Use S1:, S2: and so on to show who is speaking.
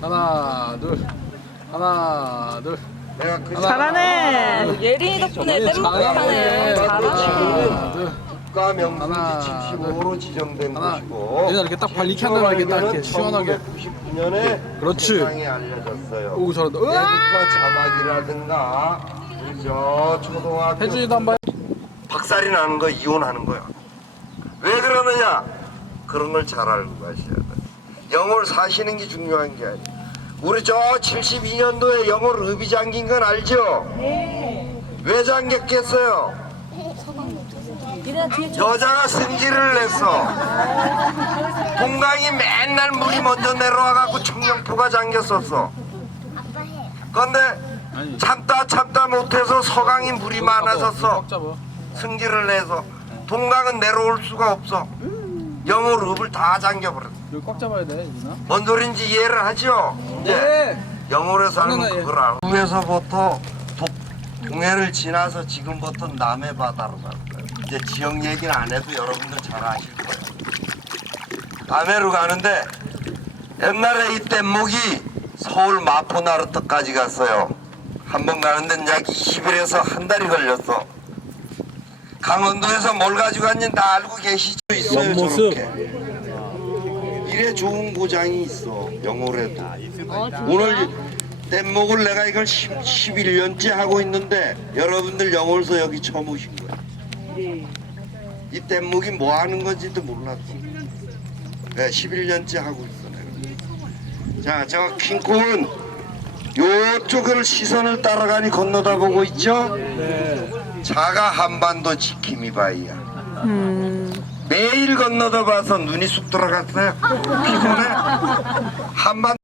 S1: 하나 둘 하나 둘
S2: 내가 그
S3: 잘하네. 예린이 덕분에 뗏목 타네. 잘하네.
S1: 하나 둘
S2: 국가 명승지
S1: 하나,
S2: 75로 지정된
S1: 하나.
S2: 곳이고
S1: 얘들아, 이렇게 딱 발리 캔다 이렇게 딱 이렇게 시원하게.
S2: 1999년에
S1: 그렇지.
S2: 세상에 알려졌어요.
S1: 오 잘한다 으아!
S2: 자막이라든가 저 초등학교
S1: 혜준이도 한번
S2: 박살이 나는 거 이혼하는 거야. 왜 그러느냐? 그런 걸 잘 알고 가셔야 돼. 영어를 사시는 게 중요한 게 아니야. 우리 저 72년도에 영어를 읍이 잠긴 건 알죠? 왜 잠겼겠어요? 여자가 승질을 냈어. 동강이 맨날 물이 먼저 내려와 갖고 청룡포가 잠겼었어. 그런데
S1: 아니
S2: 참다 참다 못해서 서강이 물이 많아졌어.
S1: 꽉 잡아
S2: 승질을 내서 동강은 내려올 수가 없어. 영어로 읍을 다 잠겨버렸어.
S1: 여기 꽉 잡아야 돼
S2: 뭔 소린지 이해를 하죠? 네. 영어로 살면
S1: 당연하지.
S2: 그걸 알아. 북에서부터 동해를 지나서 지금부터 남해 바다로 갈 거예요. 이제 지역 얘기는 안 해도 여러분들 잘 아실 거예요. 남해로 가는데 옛날에 이 뗏목이 서울 마포나루터까지 갔어요. 한 번 가는데 약 20일에서 한 달이 걸렸어. 강원도에서 뭘 가지고 왔는지 다 알고 계시죠? 있어요
S1: 옆모습.
S2: 저렇게. 이래 좋은 고장이 있어 영월에도. 오늘 뗏목을 내가 이걸 10, 11년째 하고 있는데 여러분들 영월서 여기 처음 오신 거야. 이 뗏목이 뭐 하는 건지도 몰랐어. 네, 11년째 하고 있어 내가. 자 저 킹콩은 요쪽을 시선을 따라가니 건너다 보고 있죠? 자가 한반도 지킴이 바위야 매일 건너다 봐서 눈이 쑥 들어갔어요. 피곤해. 한반